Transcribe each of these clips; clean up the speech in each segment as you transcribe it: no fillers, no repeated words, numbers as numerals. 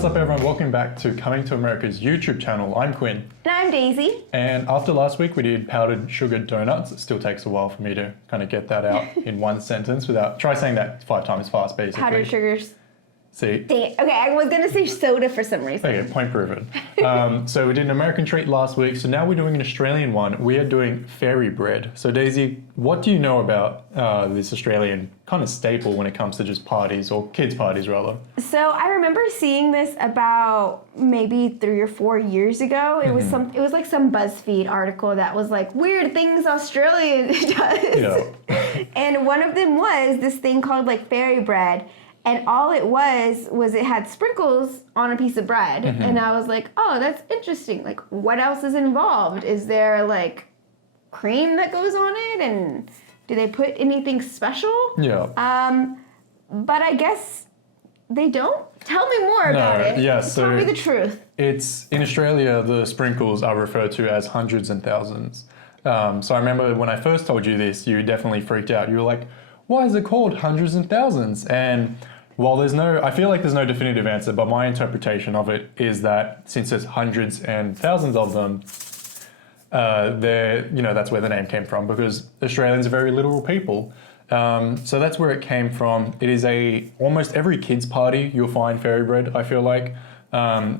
What's up everyone, welcome back to Coming to America's YouTube channel. I'm Quinn. And I'm Daisy. And after last week we did powdered sugar donuts. It still takes a while for me to kind of get that out in one sentence without, try saying that 5 times fast basically. Powdered sugars. See? Dang it. Okay, I was going to say soda for some reason. Okay, point proven. So we did an American treat last week, so now we're doing an Australian one. We are doing fairy bread. So Daisy, what do you know about this Australian kind of staple when it comes to just parties, or kids' parties rather? So I remember seeing this about maybe 3 or 4 years ago. It was it was like some BuzzFeed article that was like weird things Australia does. Yeah. And one of them was this thing called like fairy bread. And all it was it had sprinkles on a piece of bread. And I was like, oh, that's interesting. Like, what else is involved? Is there like cream that goes on it? And do they put anything special? Yeah. But I guess they don't. Tell me more about it. Yeah, so tell me the truth. It's in Australia, the sprinkles are referred to as hundreds and thousands. So I remember when I first told you this, you definitely freaked out. You were like, why is it called hundreds and thousands? And while I feel like there's no definitive answer, but my interpretation of it is that since there's hundreds and thousands of them, that's where the name came from, because Australians are very literal people. So that's where it came from. It is almost every kid's party you'll find fairy bread, I feel like.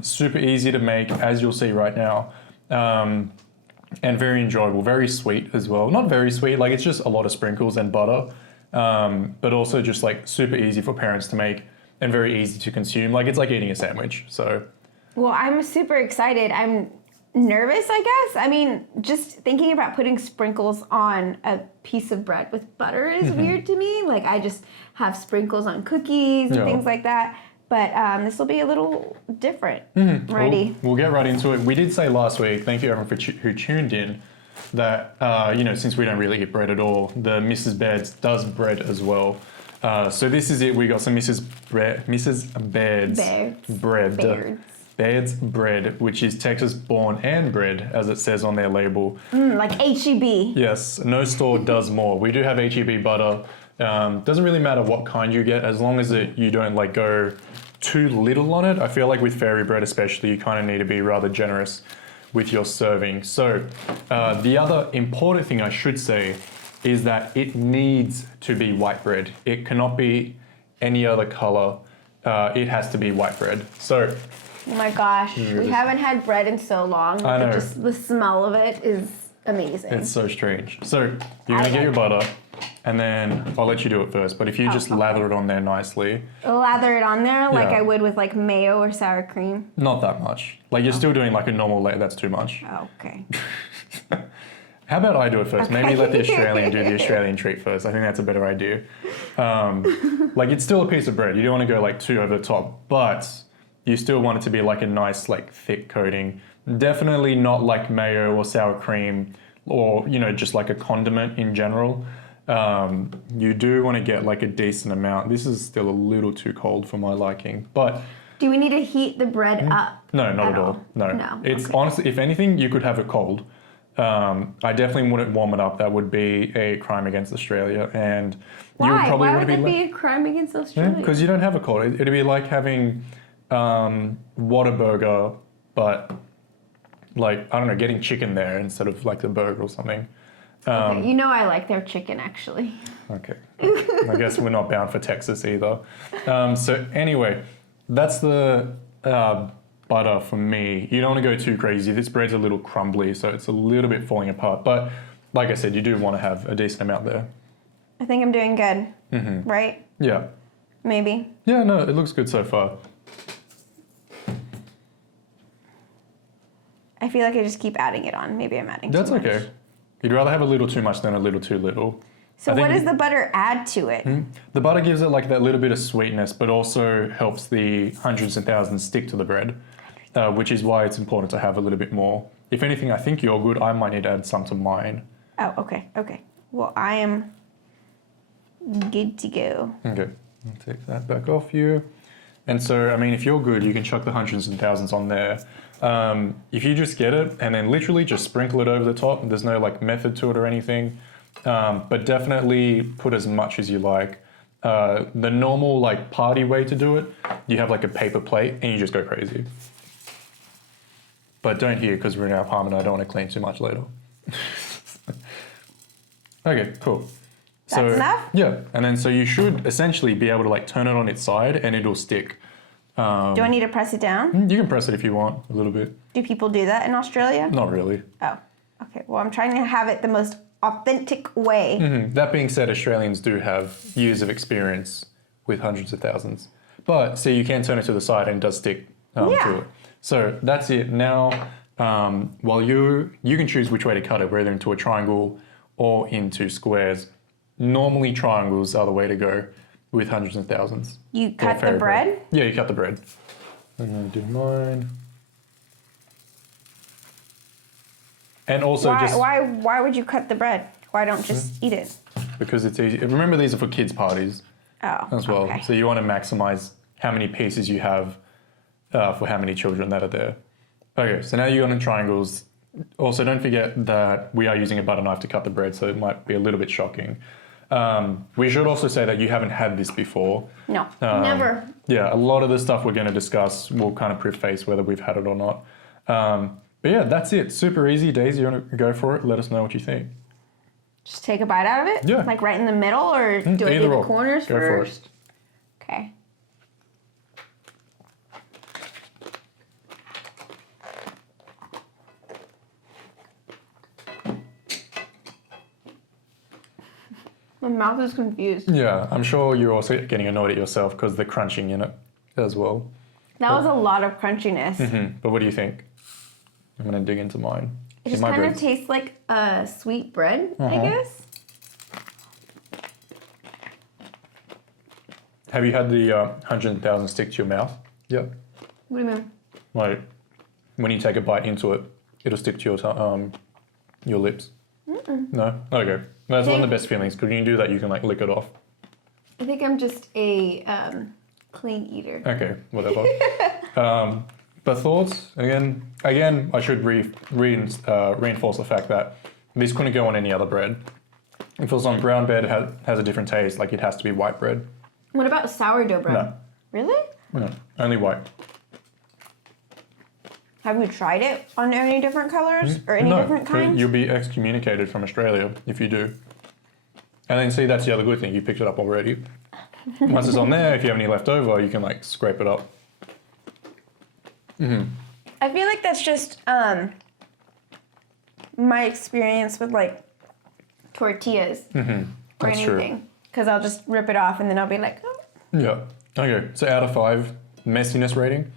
Super easy to make, as you'll see right now. And very enjoyable, very sweet as well. Not very sweet, like it's just a lot of sprinkles and butter. But also just like super easy for parents to make and very easy to consume. Like it's like eating a sandwich, so. Well, I'm super excited. I'm nervous, I guess. I mean, just thinking about putting sprinkles on a piece of bread with butter is weird to me. Like I just have sprinkles on cookies and things like that. But this will be a little different. Ready? We'll get right into it. We did say last week, thank you everyone who tuned in, that, since we don't really eat bread at all, the Mrs. Baird's does bread as well. So this is it. We got some Mrs. Baird's bread, which is Texas born and bred, as it says on their label. Like H-E-B. Yes, no store does more. We do have H-E-B butter. Doesn't really matter what kind you get, as long as you don't like go too little on it. I feel like with fairy bread especially, you kind of need to be rather generous with your serving. So the other important thing I should say is that it needs to be white bread. It cannot be any other color. It has to be white bread. So, oh my gosh, we haven't had bread in so long. I know. Just the smell of it is amazing. It's so strange. So you're gonna get your butter, and then I'll let you do it first. But if you just lather it on there nicely. Lather it on there like I would with like mayo or sour cream? Not that much. Like you're still doing like a normal layer, that's too much. Oh, okay. How about I do it first? Okay. Maybe let the Australian do the Australian treat first. I think that's a better idea. Like it's still a piece of bread. You don't want to go like too over the top, but you still want it to be like a nice like thick coating. Definitely not like mayo or sour cream or, just like a condiment in general. You do want to get like a decent amount. This is still a little too cold for my liking, but... Do we need to heat the bread up? No, not at all. No. It's okay. Honestly, if anything, you could have it cold. I definitely wouldn't warm it up. That would be a crime against Australia. And why? You would probably Why would that be a crime against Australia? Because you don't have a cold. It'd be like having Whataburger, but like, I don't know, getting chicken there instead of like the burger or something. Okay. I like their chicken actually. Okay. I guess we're not bound for Texas either. So anyway, that's the butter for me. You don't want to go too crazy. This bread's a little crumbly, so it's a little bit falling apart. But like I said, you do want to have a decent amount there. I think I'm doing good, right? Yeah. Maybe. Yeah, no, it looks good so far. I feel like I just keep adding it on. Maybe I'm adding too much. That's okay. You'd rather have a little too much than a little too little. So what does the butter add to it? The butter gives it like that little bit of sweetness, but also helps the hundreds and thousands stick to the bread, which is why it's important to have a little bit more. If anything, I think you're good. I might need to add some to mine. Oh, okay. Well, I am good to go. Okay, I'll take that back off you. And so, I mean, if you're good, you can chuck the hundreds and thousands on there. If you just get it and then literally just sprinkle it over the top, there's no like method to it or anything. But definitely put as much as you like. The normal like party way to do it, you have like a paper plate and you just go crazy. But don't here because we're in our apartment. I don't want to clean too much later. Okay, cool. That's enough? Yeah, and then so you should essentially be able to like turn it on its side and it'll stick. Do I need to press it down? You can press it if you want a little bit. Do people do that in Australia? Not really. Oh, okay. Well, I'm trying to have it the most authentic way. That being said, Australians do have years of experience with hundreds of thousands. But see, you can turn it to the side and it does stick to it. So that's it. Now, while you can choose which way to cut it, whether into a triangle or into squares. Normally triangles are the way to go with hundreds of thousands. You cut the bread? Yeah, you cut the bread. I'm going to do mine. And also why would you cut the bread? Why don't just eat it? Because it's easy. Remember, these are for kids' parties as well. Okay. So you want to maximize how many pieces you have for how many children that are there. Okay, so now you're on triangles. Also, don't forget that we are using a butter knife to cut the bread, so it might be a little bit shocking. We should also say that you haven't had this before. No, never. Yeah, a lot of the stuff we're going to discuss will kind of preface whether we've had it or not. But yeah, that's it. Super easy. Daisy, you want to go for it? Let us know what you think. Just take a bite out of it? Yeah. Like right in the middle, or do I do the corners go first? Okay. My mouth is confused. Yeah, I'm sure you're also getting annoyed at yourself because the crunching in it as well. That was a lot of crunchiness. But what do you think? I'm going to dig into mine. It just kind of tastes like a sweet bread, I guess. Have you had the 100,000 stick to your mouth? Yep. What do you mean? Like, when you take a bite into it, it'll stick to your lips. No? Okay. That's one of the best feelings, because when you do that, you can like lick it off. I think I'm just a clean eater. Okay, whatever. But thoughts? Again, I should reinforce the fact that this couldn't go on any other bread. If it was on brown bread, it has a different taste, like it has to be white bread. What about sourdough bread? No. Really? No, only white. Have you tried it on any different colors or any different kinds? You'll be excommunicated from Australia if you do. And then see, that's the other good thing. You picked it up already. Once it's on there, if you have any left over, you can like scrape it up. I feel like that's just my experience with like tortillas or That's anything. Because I'll just rip it off and then I'll be like, oh. Yeah. Okay. So out of 5, messiness rating.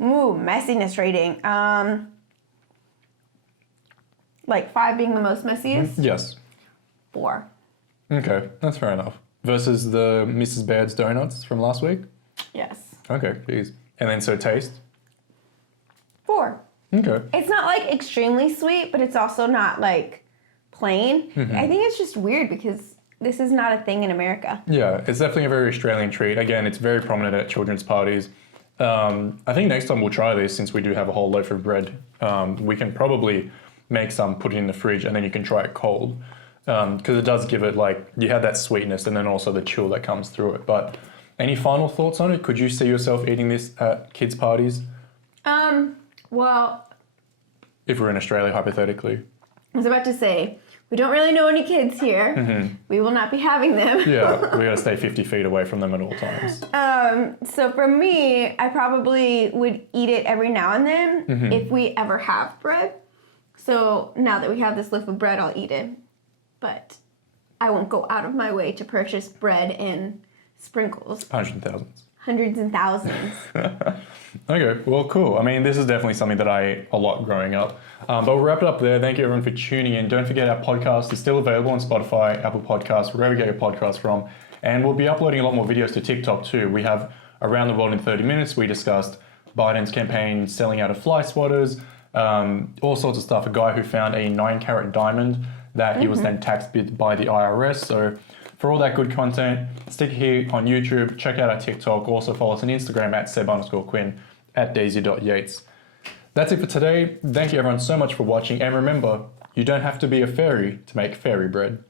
Ooh, messiness rating. Like 5 being the most messiest? Yes. 4. Okay, that's fair enough. Versus the Mrs. Baird's donuts from last week? Yes. Okay, geez. And then so taste? 4. Okay. It's not like extremely sweet, but it's also not like plain. I think it's just weird because this is not a thing in America. Yeah, it's definitely a very Australian treat. Again, it's very prominent at children's parties. I think next time we'll try this, since we do have a whole loaf of bread. We can probably make some, put it in the fridge, and then you can try it cold. Because it does give it like, you have that sweetness and then also the chill that comes through it. But any final thoughts on it? Could you see yourself eating this at kids' parties? Well, if we're in Australia, hypothetically. I was about to say, we don't really know any kids here. We will not be having them. Yeah, we gotta stay 50 feet away from them at all times. So for me, I probably would eat it every now and then if we ever have bread. So now that we have this loaf of bread, I'll eat it. But I won't go out of my way to purchase bread and sprinkles. Hundreds and thousands. Hundreds and thousands. Okay, well, cool. I mean, this is definitely something that I ate a lot growing up. But we'll wrap it up there. Thank you, everyone, for tuning in. Don't forget our podcast is still available on Spotify, Apple Podcasts, wherever you get your podcasts from. And we'll be uploading a lot more videos to TikTok too. We have Around the World in 30 Minutes. We discussed Biden's campaign selling out of fly swatters, all sorts of stuff. A guy who found a 9-carat diamond that he was then taxed by the IRS. So for all that good content, stick here on YouTube, check out our TikTok, also follow us on Instagram at Seb_Quinn, at Daisy.Yates. That's it for today. Thank you everyone so much for watching, and remember, you don't have to be a fairy to make fairy bread.